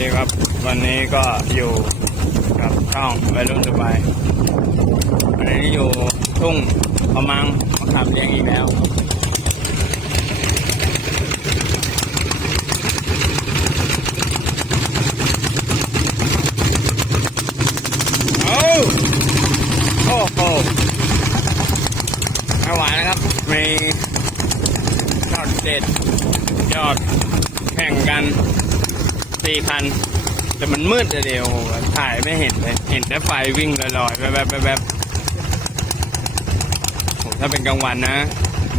ดีครับ วันนี้ก็อยู่กับช่องวัยรุ่นดูไบวันนี้อยู่ทุ่งพะมังมาขับเลี้ยงอีกแล้วเอาโอ้โหไม่ไหวนะครับ มียอดเด็ดยอดแข่งกัน สี่พัน แต่มันมืดอะเดียวถ่ายไม่เห็นเลย เห็นแต่ไฟวิ่งลอยๆแบบแบบแบบโหถ้าเป็นกลางวันนะ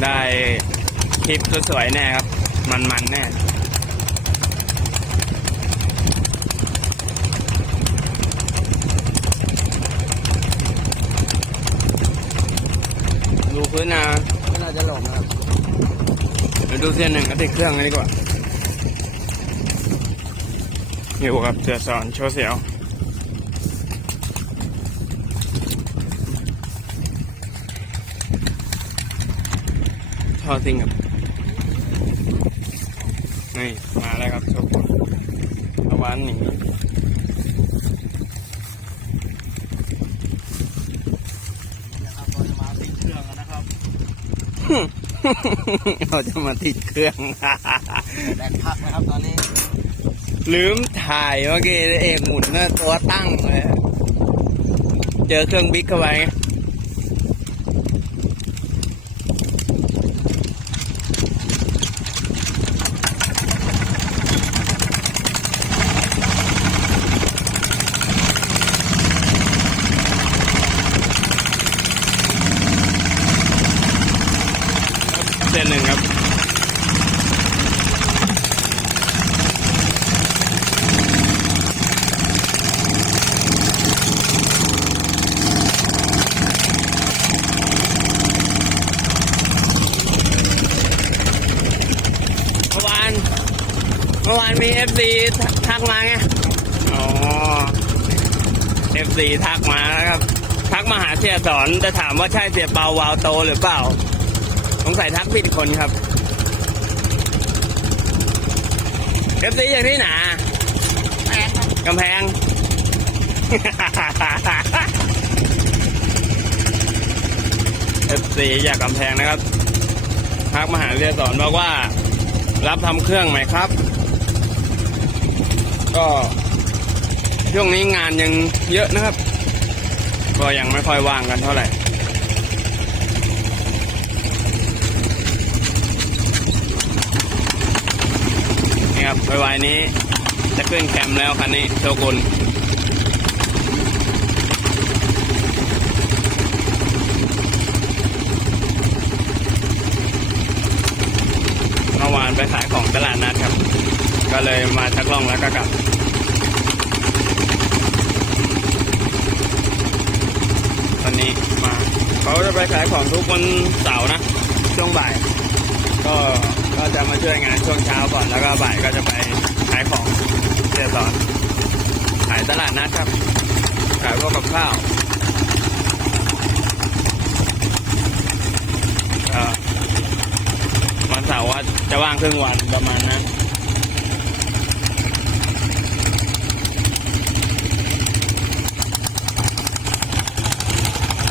ได้คลิปสวยๆแน่ครับ มันๆแน่ดูพื้นนะก็น่าจะหลงนะครับเดี๋ยวดูเส้นหนึ่งก็ติดเครื่องเลยดีกว่า อยู่กับเสือสอนโชว์เสียวทอซิงครับนี่มาแล้วครับโชว์คนตะวันหนีนะครับเราจะมาติดเครื่องกันนะครับเราจะมาติดเครื่องแบกพักนะครับตอนนี้ ลืมถ่ายเมื่อกี้เองหมุนตัวตั้งเลย เจอเครื่องบิ๊กเข้าไปไงเส้นหนึ่งครับ เมื่อวาน เมื่อวานมีเอฟซีทักมาไง อ๋อเอฟซีทักมานะครับ ทักมาหาเสียสอนจะถามว่าใช่เสียเปาวาวโตหรือเปล่า สงสัยทักผิดคนครับเอฟซีอย่างที่ไหนกครับกำแพงเอฟซีอยากกำแพงนะครับทักมาหาเรียสอนบอกว่า รับทำเครื่องไหมครับ ก็ช่วงนี้งานยังเยอะนะครับ ก็ยังไม่ค่อยว่างกันเท่าไหร่นี่ครับไวๆนี้จะขึ้นแคมป์แล้วคันนี้โชกุนเมื่อวานไปขายของตลาดนัดครับ ก็เลยมาชักล่องแล้วก็กลับตอนนี้มาเขาจะไปขายของทุกวันเสาร์นะ ช่วงบ่าย ก็ก็จะมาช่วยงานช่วงเช้าก่อนแล้วก็บ่ายก็จะไปขายของเสียสอนขายตลาดนัดครับ ขายพวกกับข้าววันเสาร์ว่าจะว่างครึ่งวันประมาณนั้น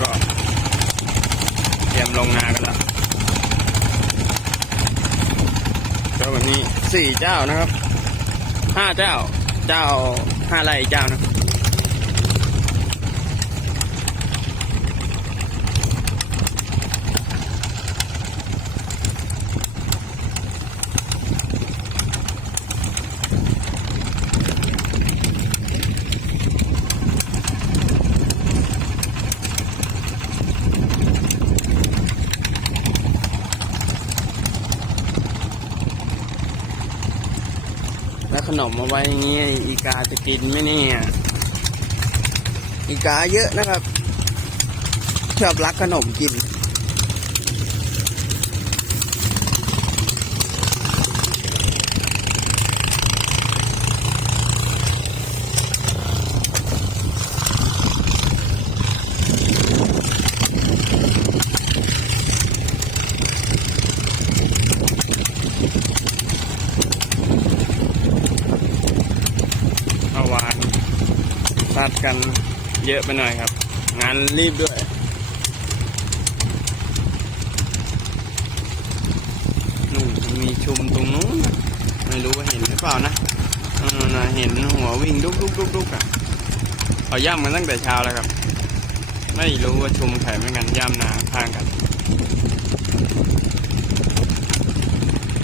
ก็เตรียม ลงนากันละก็แบบนี้สี่เจ้านะครับห้าเจ้า เจ้าห้าไร่เจ้านะ ขนมมาไว้อย่างนี้อีกาจะกินไหมเนี่ยอีกาเยอะนะครับ ชอบรักขนมกิน ดกันเยอะไปหน่อยครับ งานรีบด้วย นู่นมีชุมตรงนู้น ไม่รู้ว่าเห็นหรือเปล่านะเออนะเห็นหัววิ่งดุกดุกดุกดุกอะเขาย่ำกันตั้งแต่เช้าแล้วครับ ไม่รู้ว่าชุมไข่เหมือนกันย่ำนาข้างกัน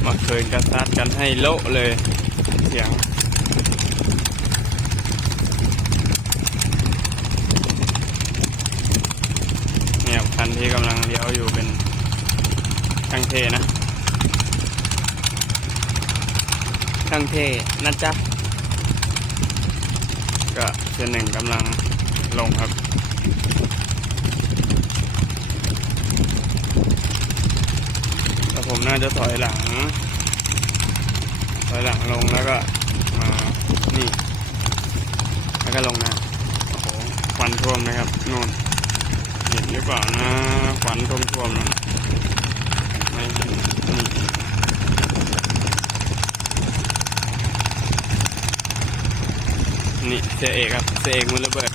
มาเคยกระซัดกันให้โละเลยเสียง เนี่ย คันที่กำลังเลี้ยวอยู่เป็นช่างเทนะช่างเทนะจ๊ะก็เส้นหนึ่งกำลังลงครับแล้วผมน่าจะถอยหลัง ถอยหลังลงแล้วก็มานี่ แล้วก็ลงนะโอ้โหควันท่วมนะครับนู่น เห็นหรือเปล่านะควันท่วมท่วมๆนะไม่เห็นนี่เสเอกครับเสเอกมือระเบิด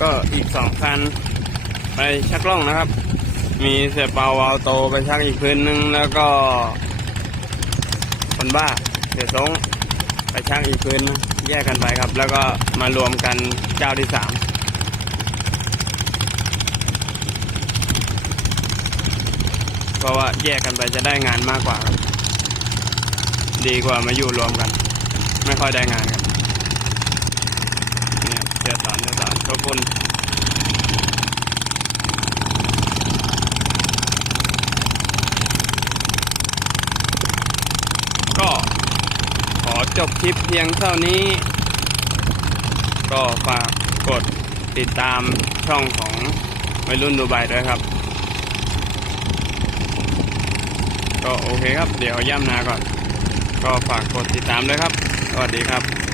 ก็อีกสองคัน ไปชักล่องนะครับ มีเสียเปาวาวโตไปชักอีกพื้นหนึ่งแล้วก็ คนบ้าเสียสงไปชักอีกพื้นแยกกันไปครับ แล้วก็มารวมกันเจ้าที่สามเพราะว่าแยกกันไปจะได้งานมากกว่าครับดีกว่ามาอยู่รวมกัน ไม่ค่อยได้งานกันเนี่ยเสียสารเสียสารขอบคุณ ก็ขอ จบคลิปเพียงเท่านี้ ก็ฝากกดติดตามช่องของวัยรุ่นดูไบด้วยครับ ก็โอเคครับ เดี๋ยวย่ำนาก่อน ก็ฝากกดติดตามด้วยครับ สวัสดีครับ